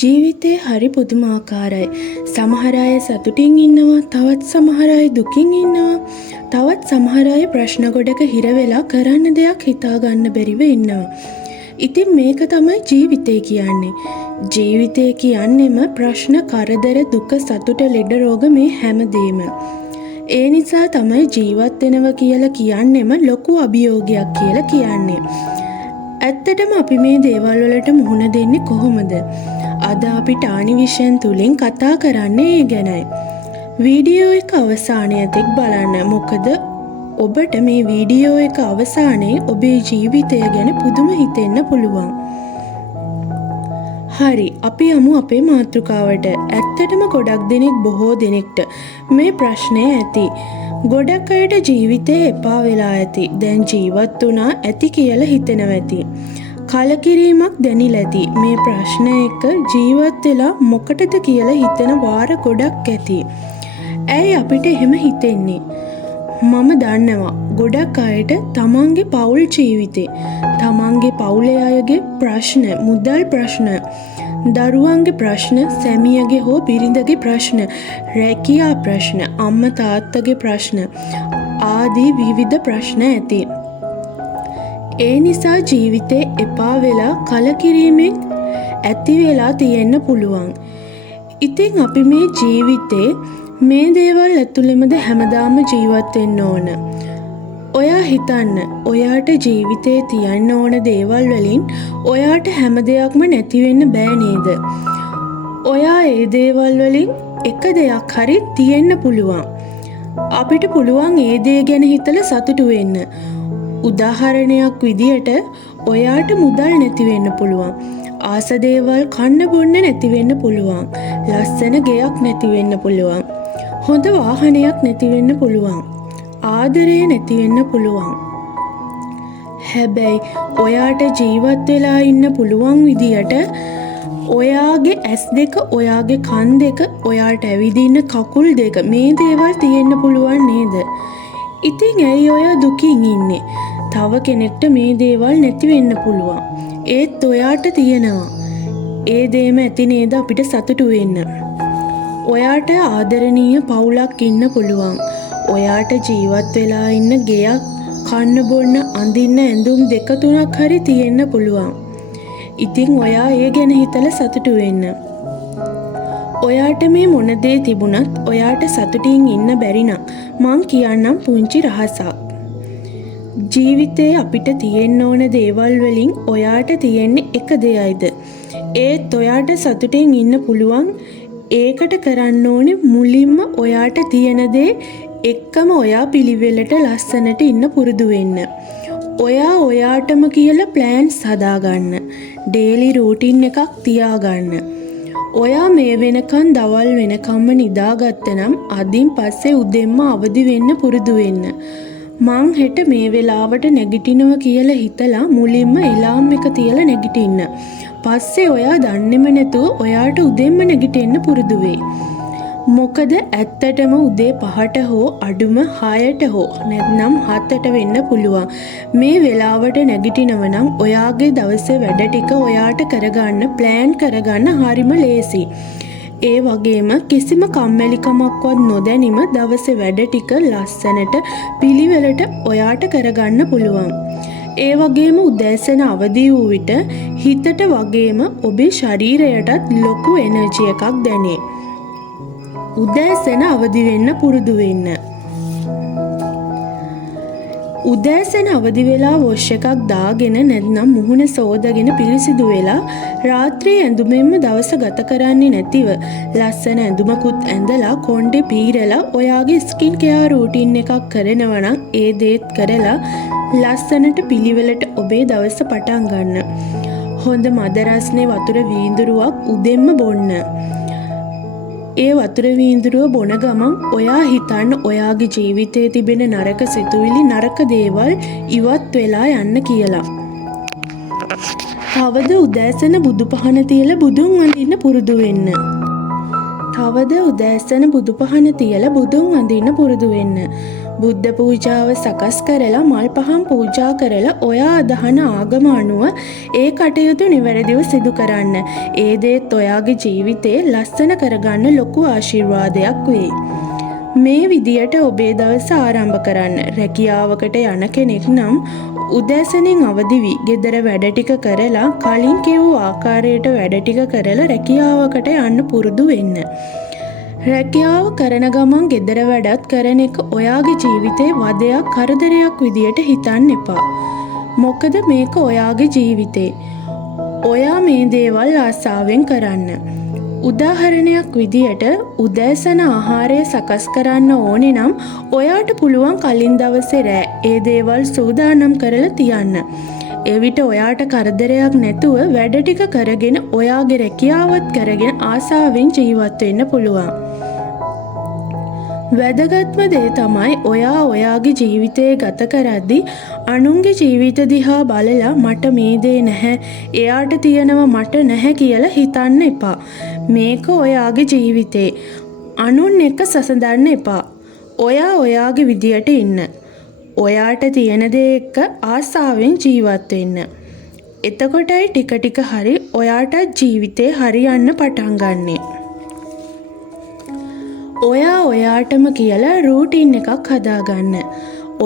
ජීවිතේ හරි පුදුමාකාරයි. සමහර අය සතුටින් ඉන්නවා, තවත් සමහර අය දුකින් ඉන්නවා. තවත් සමහර අය ප්‍රශ්න ගොඩක හිර වෙලා කරන්න දෙයක් හිතා ගන්න බැරිව ඉන්නවා. ඉතින් මේක තමයි ජීවිතේ කියන්නේ. ජීවිතේ කියන්නේම ප්‍රශ්න, කරදර, දුක, සතුට, ලෙඩ, රෝග මේ හැමදේම. ඒ නිසා තමයි ජීවත් වෙනවා කියලා කියන්නේම ලොකු අභියෝගයක් කියලා කියන්නේ. ඇත්තටම අපි මේ දේවල් වලට මුහුණ දෙන්නේ කොහොමද? අද අපි ටානි විෂන් තුලින් කතා කරන්නේ ඒ ගැනයි. වීඩියෝ එක අවසානය තෙක් බලන්න. මොකද ඔබට මේ වීඩියෝ එක අවසානයේ ඔබේ ජීවිතය ගැන පුදුම හිතෙන්න පුළුවන්. හරි, අපි යමු අපේ මාතෘකාවට. ඇත්තටම ගොඩක් දෙනෙක්, බොහෝ දෙනෙක්ට මේ ප්‍රශ්නය ඇති. ගොඩක් අයට ජීවිතේ එපා වෙලා ඇති. දැන් ජීවත් වුණා ඇති කියලා හිතෙනවා ඇති. කලකිරීමක් දැනිලා ඇති. මේ ප්‍රශ්න එක ජීවත් වෙලා මොකටද කියලා හිතන වාර ගොඩක් ඇති. ඇයි අපිට එහෙම හිතෙන්නේ? මම දන්නවා ගොඩක් අයට තමන්ගේ පවුල් ජීවිතේ, තමන්ගේ පවුලේ අයගේ ප්‍රශ්න, මුදල් ප්‍රශ්න, දරුවන්ගේ ප්‍රශ්න, සැමියගේ හෝ බිරිඳගේ ප්‍රශ්න, රැකියා ප්‍රශ්න, අම්මා තාත්තගේ ප්‍රශ්න ආදී විවිධ ප්‍රශ්න ඇති. ඒ නිසා ජීවිතේ එපා වෙලා කලකිරීමෙන් ඇති වෙලා තියෙන්න පුළුවන්. ඉතින් අපි මේ ජීවිතේ මේ දේවල් ඇතුළෙමද හැමදාම ජීවත් වෙන්න ඕන? ඔයා හිතන්න, ඔයාට ජීවිතේ තියන්න ඕන දේවල් වලින් ඔයාට හැම දෙයක්ම නැති වෙන්න බෑ නේද? ඔයා ඒ දේවල් වලින් එක දෙයක් හරි තියෙන්න පුළුවන්. අපිට පුළුවන් ඒ දේ ගැන හිතලා සතුටු වෙන්න. උදාහරණයක් විදියට ඔයාට මුදල් නැති වෙන්න පුළුවන්. ආස දේවල් කන්න බොන්න නැති වෙන්න පුළුවන්. ලස්සන ගෙයක් නැති වෙන්න පුළුවන්. හොඳ වාහනයක් නැති වෙන්න පුළුවන්. ආදරය නැති වෙන්න පුළුවන්. හැබැයි ඔයාට ජීවත් වෙලා ඉන්න පුළුවන් විදියට ඔයාගේ ඇස් දෙක, ඔයාගේ කන් දෙක, ඔයාට ඇවිදින්න කකුල් දෙක, මේ දේවල් තියෙන්න පුළුවන් නේද? ඉතින් ඇයි ඔයා දුකින් ඉන්නේ? තව කෙනෙක්ට මේ දේවල් නැති වෙන්න පුළුවන්. ඒත් ඔයාට තියෙනවා. ඒ දේම ඇති නේද අපිට සතුටු වෙන්න. ඔයාට ආදරණීය පවුලක් ඉන්න පුළුවන්. ඔයාට ජීවත් වෙලා ඉන්න ගෙයක්, කන්න බොන්න, අඳින්න ඇඳුම් දෙක තුනක් හරි තියෙන්න පුළුවන්. ඉතින් ඔයා ඒ ගැන හිතලා සතුටු වෙන්න. ඔයාට මේ මොන දේ තිබුණත් ඔයාට සතුටින් ඉන්න බැරි නම් මං කියන්නම් පුංචි රහසක්. ජීවිතේ අපිට තියෙන්න ඕන දේවල් වලින් ඔයාට තියෙන්නේ එක දෙයයිද? ඒත් ඔයාට සතුටින් ඉන්න පුළුවන්. ඒකට කරන්න ඕනේ මුලින්ම ඔයාට තියෙන දේ එක්කම ඔයා පිළිවෙලට ලස්සනට ඉන්න පුරුදු වෙන්න. ඔයා ඔයාටම කියලා ප්ලෑන්ස් හදාගන්න. ඩේලි රූටින් එකක් තියාගන්න. ඔයා මේ වෙනකන් දවල් වෙනකම්ම නිදාගත්ත නම් අදින් පස්සේ උදෙන්ම අවදි වෙන්න පුරුදු වෙන්න. මං හෙට මේ වෙලාවට නැගිටිනවා කියලා හිතලා මුලින්ම එලාම් එක තියලා නැගිටින්න. පස්සේ ඔයා දන්නේම නැතුව ඔයාට උදෙන්ම නැගිටින්න පුරුදු වෙයි. මොකද ඇත්තටම උදේ 5ට හෝ අඩුම 6ට හෝ නැත්නම් 7ට වෙන්න පුළුවන්. මේ වෙලාවට නැගිටිනව නම් ඔයාගේ දවසේ වැඩ ටික ඔයාට කරගන්න, ප්ලෑන් කරගන්න හරිම ලේසි. ඒ වගේම කිසිම කම්මැලිකමක්වත් නොදැනිම දවසේ වැඩ ටික ලස්සනට පිළිවෙලට ඔයාට කරගන්න පුළුවන්. ඒ වගේම උදෑසන අවදි වූ විට හිතට වගේම ඔබේ ශරීරයටත් ලොකු එනර්ජි එකක් දැනේ. උදෑසන අවදි වෙන්න පුරුදු වෙන්න. උදෑසන අවදි වෙලා වොෂ් එකක් දාගෙන නැත්නම් මුහුණ සෝදගෙන පිරිසිදු වෙලා රාත්‍රියේ ඇඳුමෙන්ම දවස ගත කරන්නේ නැතිව ලස්සන ඇඳුමකුත් ඇඳලා කොණ්ඩේ පීරලා ඔයාගේ ස්කින් කෙයාර් රූටින් එකක් කරනවා නම් ඒ දේත් කරලා ලස්සනට පිළිවෙලට ඔබේ දවස පටන් ගන්න. හොඳ මද රස්නේ වතුර වීඳුරුවක් උදෙන්ම බොන්න. ඒ වතුර වීඳුරුව බොන ගමන් ඔයා හිතන්න ඔයාගේ ජීවිතයේ තිබෙන නරක සිතුවිලි, නරක දේවල් ඉවත් වෙලා යන්න කියලා. තවද උදෑසන බුදු පහන තියලා බුදුන් වඳින්න පුරුදු වෙන්න. තවද උදෑසන බුදු පහන තියලා බුදුන් වඳින්න පුරුදු වෙන්න. බුද්ධ පූජාව සකස් කරලා මල් පහන් පූජා කරලා ඔයා අදහන ආගම අනුව ඒ කටයුතු නිවැරදිව සිදු කරන්න. ඒ දේත් ඔයාගේ ජීවිතේ ලස්සන කරගන්න ලොකු ආශිර්වාදයක් වෙයි. මේ විදියට ඔබේ දවස ආරම්භ කරන්න. රැකියාවකට යන කෙනෙක් නම් උදෑසනින් අවදි වී ගෙදර වැඩ ටික කරලා කලින් කියවූ ආකාරයට වැඩ ටික කරලා රැකියාවකට යන්න පුරුදු වෙන්න. රැකියාව කරන ගමන් ගෙදර වැඩත් කරන එක ඔයාගේ ජීවිතේ වදයක් කරදරයක් විදියට හිතන්න එපා. මොකද මේක ඔයාගේ ජීවිතේ. ඔයා මේ දේවල් ආසාවෙන් කරන්න. උදාහරණයක් විදියට උදෑසන ආහාරය සකස් කරන්න ඕනේ නම් ඔයාට පුළුවන් කලින් දවසේ රෑ ඒ දේවල් සූදානම් කරලා තියන්න. එවිට ඔයාට කරදරයක් නැතුව වැඩ ටික කරගෙන ඔයාගේ රැකියාවත් කරගෙන ආසාවෙන් ජීවත් වෙන්න පුළුවන්. වැදගත්ම දේ තමයි ඔයා ඔයාගේ ජීවිතය ගත කරද්දී අනුන්ගේ ජීවිත දිහා බලලා මට මේ දේ නැහැ, එයාට තියෙනවා මට නැහැ කියලා හිතන්න එපා. මේක ඔයාගේ ජීවිතේ. අනුන් එක්ක සසඳන්න එපා. ඔයා ඔයාගේ විදියට ඉන්න. ඔයාට තියෙන දේ එක්ක ආසාවෙන් ජීවත් වෙන්න. එතකොටයි ටික ටික හරි ඔයාට ජීවිතේ හරියන්න පටන් ගන්නෙ. ඔයා ඔයාටම කියලා රූටින් එකක් හදාගන්න.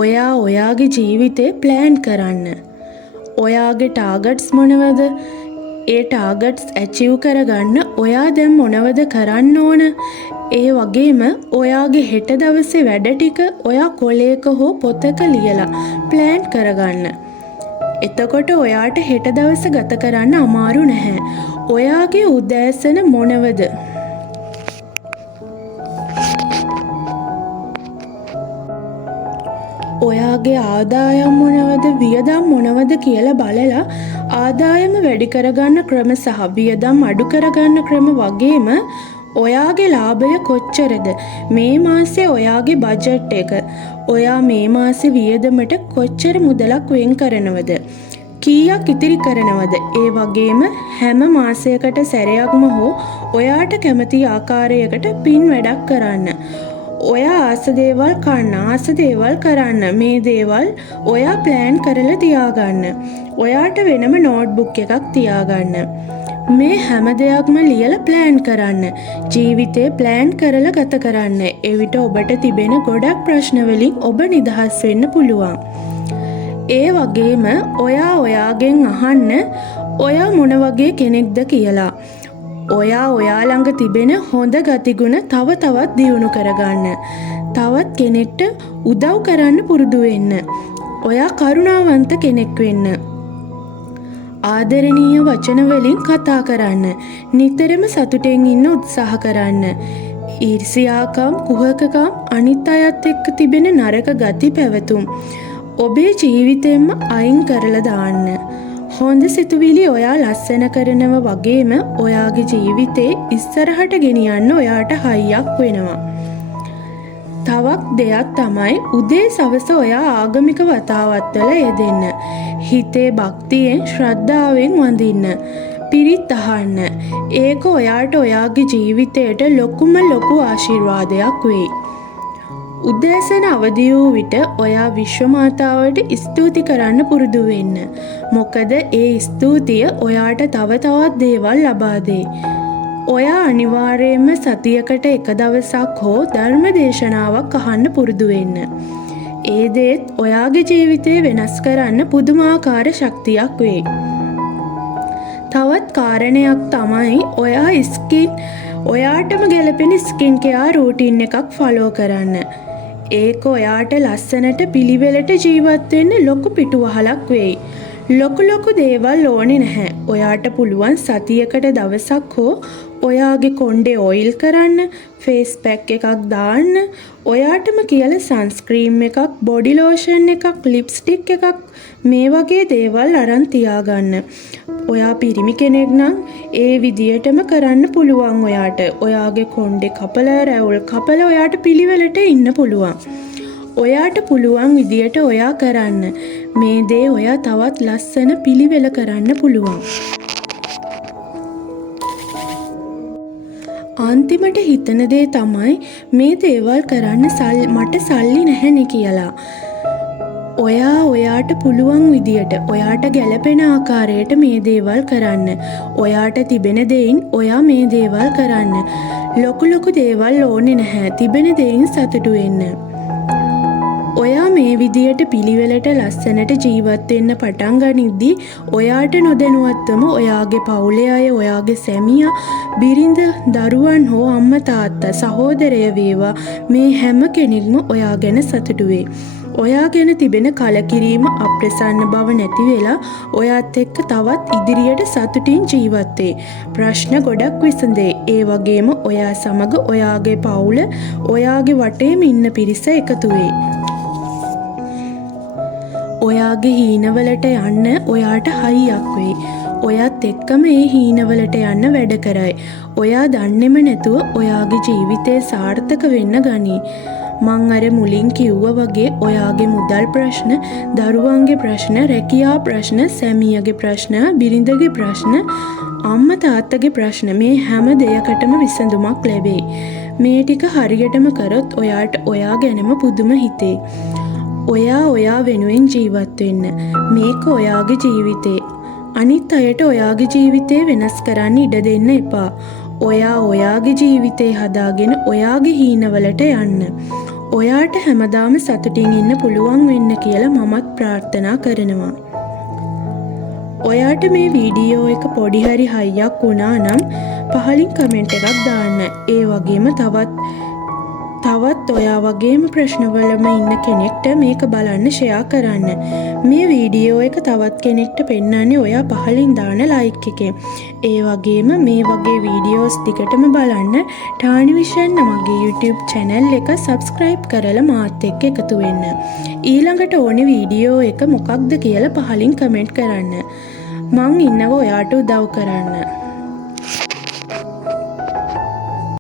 ඔයා ඔයාගේ ජීවිතේ ප්ලෑන් කරන්න. ඔයාගේ ටාගට්ස් මොනවද? ඒ ටාගට්ස් ඇචීව් කරගන්න ඔයා දැන් මොනවද කරන්න ඕන? ඒ වගේම ඔයාගේ හෙට දවසේ වැඩ ටික ඔයා කොලයක හෝ පොතක ලියලා ප්ලෑන් කරගන්න. එතකොට ඔයාට හෙට දවස ගත කරන්න අමාරු නැහැ. ඔයාගේ උදෑසන මොනවද? ඔයාගේ ආදායම් මොනවද, වියදම් මොනවද කියලා බලලා ආදායම වැඩි කරගන්න ක්‍රම සහ වියදම් අඩු කරගන්න ක්‍රම වගේම ඔයාගේ ලාභය කොච්චරද, මේ මාසේ ඔයාගේ බජට් එක, ඔයා මේ මාසේ වියදමට කොච්චර මුදලක් වෙන් කරනවද, කීයක් ඉතිරි කරනවද, ඒ වගේම හැම මාසයකට සැරයක්ම හෝ ඔයාට කැමති ආකාරයකට පින් වැඩක් කරන්න. ඔයා ආස දේවල් කන්න, ආස දේවල් කරන්න. මේ දේවල් ඔයා ප්ලෑන් කරලා තියාගන්න. ඔයාට වෙනම නෝට්බුක් එකක් තියාගන්න. මේ හැම දෙයක්ම ලියලා ප්ලෑන් කරන්න. ජීවිතේ ප්ලෑන් කරලා ගත කරන්න. එවිට ඔබට තිබෙන ගොඩක් ප්‍රශ්න වලින් ඔබ නිදහස් වෙන්න පුළුවන්. ඒ වගේම ඔයා ඔයාගෙන් අහන්න ඔයා මොන වගේ කෙනෙක්ද කියලා. ඔයා ඔයා ළඟ තිබෙන හොඳ ගතිගුණ තව තවත් දියුණු කරගන්න. තවත් කෙනෙක්ට උදව් කරන්න පුරුදු වෙන්න. ඔයා කරුණාවන්ත කෙනෙක් වෙන්න. ආදරණීය වචන වලින් කතා කරන්න. නිතරම සතුටෙන් ඉන්න උත්සාහ කරන්න. ඊර්ෂ්‍යාකම්, කුහකකම්, අනිත් අයත් එක්ක තිබෙන නරක ගති පැවතුම් ඔබේ ජීවිතෙන්ම අයින් කරලා දාන්න. හොඳ සිතුවිලි ඔයා ලස්සන කරනව වගේම ඔයාගේ ජීවිතේ ඉස්සරහට ගෙනියන්න ඔයාට හයියක් වෙනවා. තවත් දෙයක් තමයි උදේ සවස ඔයා ආගමික වතාවත්වල යෙදෙන්න. හිතේ භක්තියෙන් ශ්‍රද්ධාවෙන් වඳින්න. පිරිත් අහන්න. ඒක ඔයාට ඔයාගේ ජීවිතයට ලොකුම ලොකු ආශිර්වාදයක් වෙයි. උදෑසන අවදි වූ විට ඔයා විශ්ව මාතාවට ස්තුති කරන්න පුරුදු වෙන්න. මොකද ඒ ස්තුතිය ඔයාට තව තවත් දේවල් ලබා දෙයි. ඔයා අනිවාර්යයෙන්ම සතියකට එක දවසක් හෝ ධර්ම දේශනාවක් අහන්න පුරුදු වෙන්න. ඒ දේත් ඔයාගේ ජීවිතය වෙනස් කරන්න පුදුමාකාර ශක්තියක් වෙයි. තවත් කාරණයක් තමයි ඔයාටම ගැලපෙන ස්කින් කෙයාර් රූටින් එකක් ෆලෝ කරන්න. ඒක ඔයාට ලස්සනට පිළිවෙලට ජීවත් වෙන්න ලොකු පිටුවහලක් වෙයි. ලොකු දේවල් ඕනේ නැහැ. ඔයාට පුළුවන් සතියකට දවසක් හෝ ඔයාගේ කොණ්ඩේ ඔයිල් කරන්න, ෆේස් පැක් එකක් දාන්න, ඔයාටම කියලා සන්ස්ක්‍රීම් එකක්, බොඩි ලෝෂන් එකක්, ලිප්ස්ටික් එකක් මේ වගේ දේවල් අරන් තියාගන්න. ඔයා පිරිමි කෙනෙක් නම් ඒ විදියටම කරන්න පුළුවන් ඔයාට. ඔයාගේ කොණ්ඩේ කපලා, රැවුල් කපලා ඔයාට පිළිවෙලට ඉන්න පුළුවන්. ඔයාට පුළුවන් විදියට ඔයා කරන්න. මේ දේ ඔයා තවත් ලස්සන පිළිවෙල කරන්න පුළුවන්. අන්තිමට හිතන දේ තමයි මේ දේවල් කරන්න මට සල්ලි නැහැනේ කියලා. ඔයා ඔයාට පුළුවන් විදියට ඔයාට ගැලපෙන ආකාරයට මේ දේවල් කරන්න. ඔයාට තිබෙන දෙයින් ඔයා මේ දේවල් කරන්න. ලොකු දේවල් ඕනේ නැහැ. තිබෙන දෙයින් සතුටු වෙන්න. ඔයා මේ විදියට පිළිවෙලට ලස්සනට ජීවත් වෙන්න පටන් ගනිද්දී ඔයාට නොදැනුවත්වම ඔයාගේ පවුලේ අය, ඔයාගේ සැමියා, බිරිඳ, දරුවන් හෝ අම්මා තාත්තා, සහෝදරය වේවා මේ හැම කෙනෙක්ම ඔයා ගැන සතුටු වෙයි. ඔයා ගැන තිබෙන කලකිරීම, අප්‍රසන්න බව නැති වෙලා ඔයාත් එක්ක තවත් ඉදිරියට සතුටින් ජීවත් වෙයි. ප්‍රශ්න ගොඩක් විසඳේ. ඒ වගේම ඔයා සමග ඔයාගේ පවුල, ඔයාගේ වටේම ඉන්න පිරිස එකතු වෙයි. ඔයාගේ හීනවලට යන්න ඔයාට හයියක් වෙයි. ඔයත් එක්කම ඒ හීනවලට යන්න වැඩ කරයි. ඔයා දන්නේම නැතුව ඔයාගේ ජීවිතේ සාර්ථක වෙන්න ගනී. මං අර මුලින් කිව්වා වගේ ඔයාගේ මුදල් ප්‍රශ්න, දරුවන්ගේ ප්‍රශ්න, රැකියා ප්‍රශ්න, සැමියාගේ ප්‍රශ්න, බිරිඳගේ ප්‍රශ්න, අම්මා තාත්තගේ ප්‍රශ්න මේ හැම දෙයකටම විසඳුමක් ලැබෙයි. මේ ටික හරියටම කරොත් ඔයාට ඔයා ගැනම පුදුම හිතේ. ඔයා වෙනුවෙන් ජීවත් වෙන්න. මේක ඔයාගේ ජීවිතේ. අනිත් අයට ඔයාගේ ජීවිතේ වෙනස් කරන්න ඉඩ දෙන්න එපා. ඔයා ඔයාගේ ජීවිතේ හදාගෙන ඔයාගේ හීනවලට යන්න. ඔයාට හැමදාම සතුටින් ඉන්න පුළුවන් වෙන්න කියලා මමත් ප්‍රාර්ථනා කරනවා. ඔයාට මේ වීඩියෝ එක පොඩි හරි හයියක් වුණා නම් පහලින් කමෙන්ට් එකක් දාන්න. ඒ වගේම තවත් ඔයා වගේම ප්‍රශ්නවලම ඉන්න කෙනෙක්ට මේක බලන්න ෂෙයා කරන්න. මේ වීඩියෝ එක තවත් කෙනෙක්ට පෙන්වන්නේ ඔයා පහලින් දාන ලයික් එකෙන්. ඒ වගේම මේ වගේ වීඩියෝස් ටිකටම බලන්න ටානි විෂන් මගේ YouTube channel එක subscribe කරලා මාත් එක්ක එකතු වෙන්න. ඊළඟට ඕනේ වීඩියෝ එක මොකක්ද කියලා පහලින් කමෙන්ට් කරන්න. මං ඉන්නව ඔයාට උදව් කරන්න.